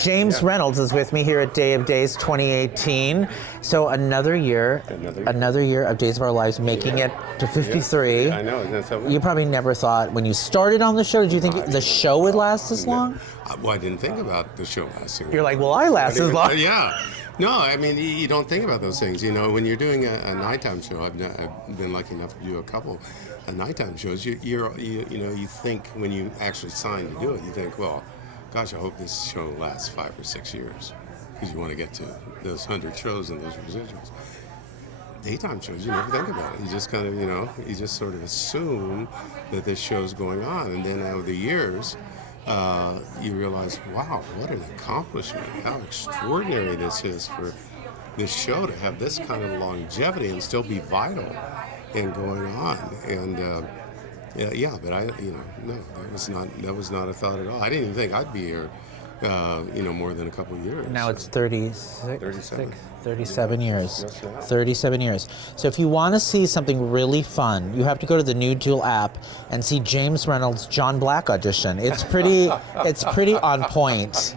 James Reynolds is with me here at Day of Days 2018. So another year of Days of Our Lives, making it to 53. I know, isn't that something? You probably never thought when you started on the show, did you think the show would last this long? Well, I didn't think about the show lasting. You're like, well, I last as long. Yeah. No, I mean, you don't think about those things. You know, when you're doing a nighttime show, I've been lucky enough to do a couple of nighttime shows. You think when you actually sign to do it, you think, well, gosh, I hope this show lasts 5 or 6 years, because you want to get to those 100 shows and those residuals. Daytime shows, you never think about it. You just kind of, you just sort of assume that this show's going on, and then over the years, you realize, wow, what an accomplishment! How extraordinary this is for this show to have this kind of longevity and still be vital and going on. And but no, that was not a thought at all. I didn't even think I'd be here, more than a couple of years. Now it's 37 years. Yes, now. 37 years. So if you want to see something really fun, you have to go to the New Duel app and see James Reynolds' John Black audition. It's pretty on point.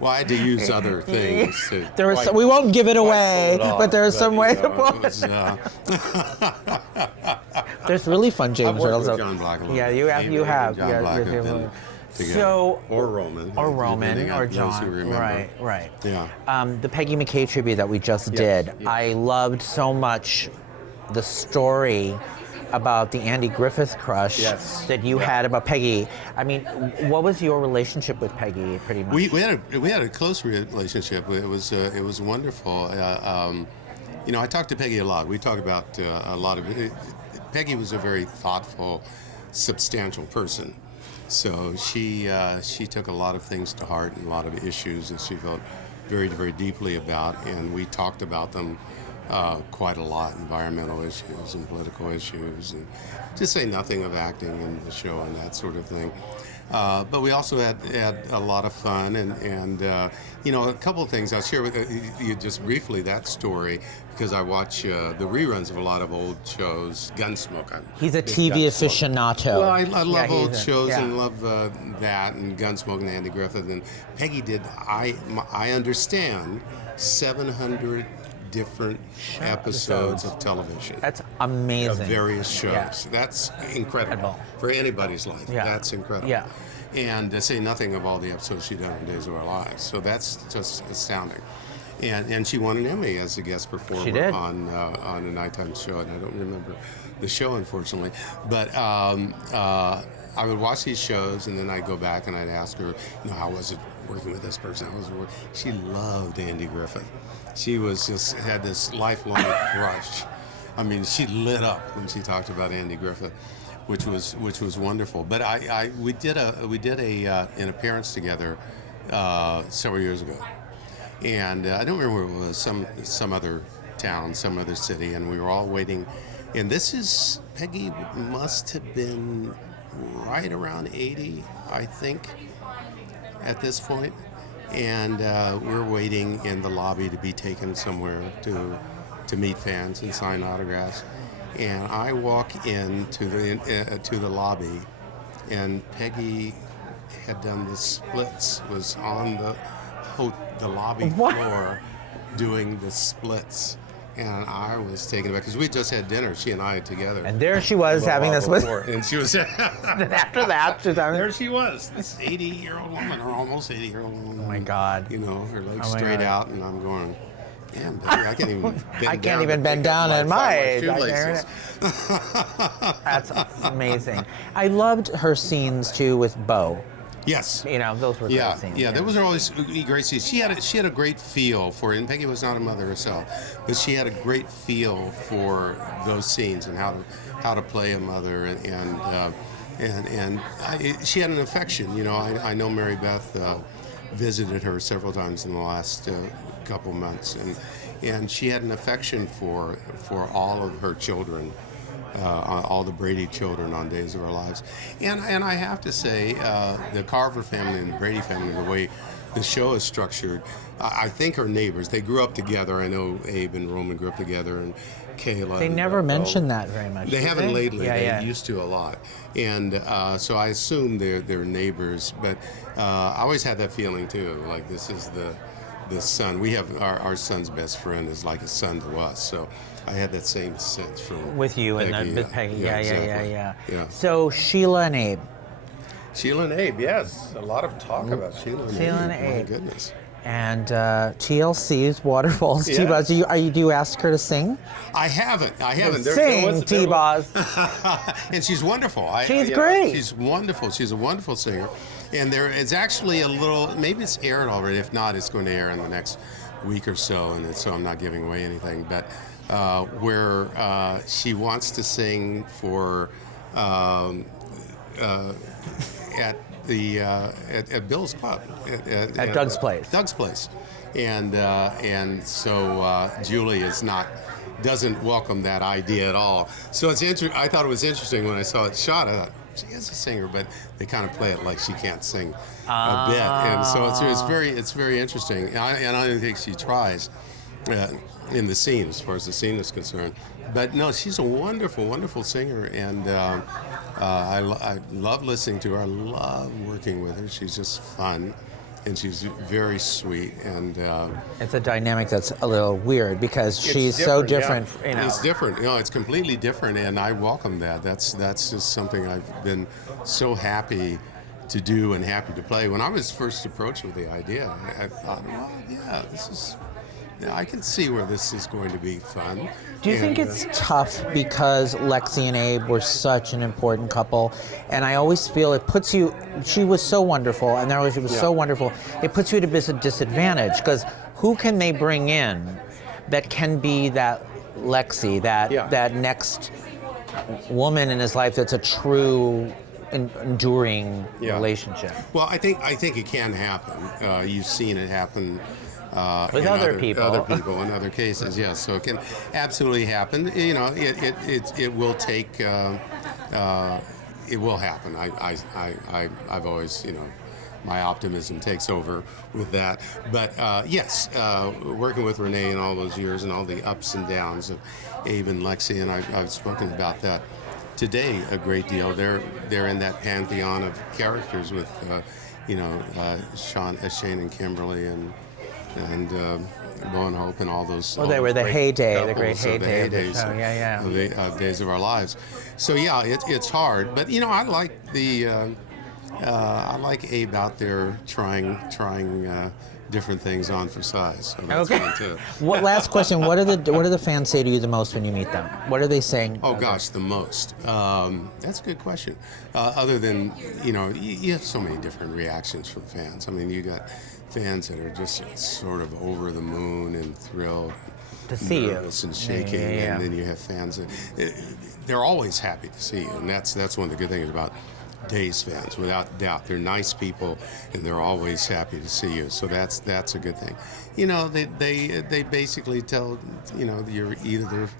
Well, I had to use other things. We won't give it away, but there's some way to put it. There's really fun James Reynolds. With John Black a little Yeah, bit. you have. John Black have been together. So, or Roman, or those John. who remember. Right. Yeah. The Peggy McCay tribute that we just did. Yes. I loved so much the story about the Andy Griffith crush that you had about Peggy. I mean, what was your relationship with Peggy, pretty much? We had a close relationship. It was wonderful. I talked to Peggy a lot. We talk about a lot of it. Peggy was a very thoughtful, substantial person. So she took a lot of things to heart and a lot of issues that she felt very, very deeply about, and we talked about them quite a lot, environmental issues and political issues, and to say nothing of acting in the show and that sort of thing. But we also had a lot of fun, and a couple of things. I'll share with you just briefly that story, because I watch the reruns of a lot of old shows. Gunsmoke. He's a TV aficionado. Well, I love old shows yeah. and love that, and Gunsmoke and Andy Griffith. And Peggy did, I understand, 700 different episodes of television. That's amazing. Of various shows. Yeah. That's incredible for anybody's life. Yeah. That's incredible. Yeah. And to say nothing of all the episodes she's done on Days of Our Lives. So that's just astounding. And she won an Emmy as a guest performer on a nighttime show, and I don't remember the show, unfortunately. But I would watch these shows, and then I'd go back and I'd ask her, how was it working with this person? She loved Andy Griffith. She had this lifelong crush. I mean, she lit up when she talked about Andy Griffith, which was wonderful. But we did an appearance together several years ago, and I don't remember where it was, some other town, some other city, and we were all waiting. And Peggy must have been right around 80, I think, at this point. And we're waiting in the lobby to be taken somewhere to meet fans and sign autographs. And I walk into the lobby, and Peggy had done the splits, was on the lobby floor doing the splits. And I was taken aback, because we just had dinner, she and I together. And there she was having this with. And she was. After that, there she was, this 80-year-old woman, or almost 80-year-old woman. Oh my God. Her legs straight out, and I'm going, damn, baby, I can't even bend down. I can't even bend down at my age. Shoelaces. That's amazing. I loved her scenes too with Bo. Yes. Those were great scenes. Yeah, those were always great scenes. She had a great feel for it, and Peggy was not a mother herself, but she had a great feel for those scenes and how to play a mother, and she had an affection. I know Mary Beth visited her several times in the last couple months, and she had an affection for all of her children. all the Brady children on Days of Our Lives. And I have to say, the Carver family and the Brady family, the way the show is structured, I think are neighbors. They grew up together. I know Abe and Roman grew up together, and Kayla. They never mention that very much. They haven't lately. Yeah, They used to a lot. And so I assume they're neighbors. But I always had that feeling, too, like this is the son. We have our son's best friend is like a son to us. So I had that same sense from with you Peggy, and with Peggy. Exactly. Yeah. So Sheila and Abe. Sheila and Abe, yes. A lot of talk about Sheila and Abe. My goodness. And TLC's Waterfalls. Yeah. T-Boz, do you ask her to sing? I haven't. Sing, T-Boz. And she's wonderful. She's great. She's wonderful. She's a wonderful singer. And there is actually a little, maybe it's aired already. If not, it's going to air in the next week or so. And so I'm not giving away anything. But where she wants to sing for at Bill's Club at Doug's place. Doug's place, and so Julie doesn't welcome that idea at all. So it's I thought it was interesting when I saw it shot. I thought she is a singer, but they kind of play it like she can't sing a bit, and so it's very interesting. And I don't think she tries. In the scene, as far as the scene is concerned, but no, she's a wonderful singer, and I love listening to her. I love working with her. She's just fun, and she's very sweet. And it's a dynamic that's a little weird because she's so different. Yeah. You know. It's different. It's completely different, and I welcome that. That's just something I've been so happy to do and happy to play. When I was first approached with the idea, I thought, well, yeah, this is. I can see where this is going to be fun. Do you think it's tough because Lexi and Abe were such an important couple, and I always feel it puts you. She was so wonderful, and she was so wonderful. It puts you at a disadvantage because who can they bring in that can be that Lexi, that next woman in his life that's a true enduring relationship? Well, I think it can happen. You've seen it happen. With other people in other cases, yes. So it can absolutely happen. It will take. It will happen. I've always, my optimism takes over with that. But yes, working with Renee in all those years and all the ups and downs of Abe and Lexi, and I've spoken about that today a great deal. They're in that pantheon of characters with, Shane and Kimberly and Bo and Hope and all those. Well, they were the heyday, the great heyday of the show. Yeah. Of Days of Our Lives. So yeah, it's hard, but I like I like Abe out there trying different things on for size. So that's fun too. Last question: What do the fans say to you the most when you meet them? What are they saying? Oh gosh, the most. That's a good question. Other than you have so many different reactions from fans. I mean, you got fans that are just sort of over the moon and thrilled to see you and shaking, and then you have fans that they're always happy to see you, and that's one of the good things about Days fans, without doubt. They're nice people, and they're always happy to see you. So that's a good thing. They basically tell you're either their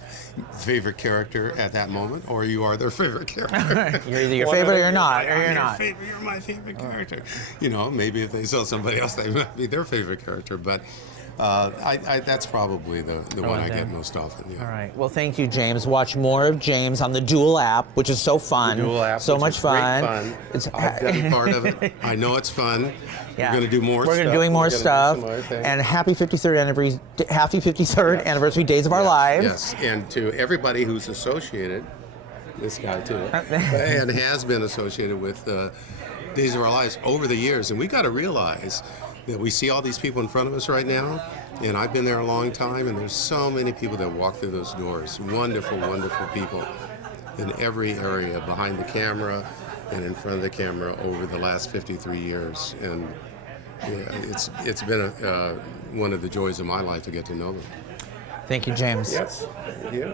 favorite character at that moment, or you are their favorite character. You're either your favorite or you're not, or you're not. You're my favorite character. Maybe if they saw somebody else, they might be their favorite character, but. That's probably the one I get most often. Yeah. All right. Well, thank you, James. Watch more of James on the Dual app, which is so fun. The Dual app, so much fun. Great fun. I've been part of it. I know it's fun. Yeah. We're going to do more. We're going to be doing more stuff. And happy 53rd anniversary Days of Our Lives. Yes. And to everybody who's associated, this guy too, and has been associated with Days of Our Lives over the years, and we got to realize that we see all these people in front of us right now, and I've been there a long time, and there's so many people that walk through those doors. Wonderful, wonderful people in every area, behind the camera and in front of the camera over the last 53 years. And it's been one of the joys of my life to get to know them. Thank you, James. Yes. Thank you.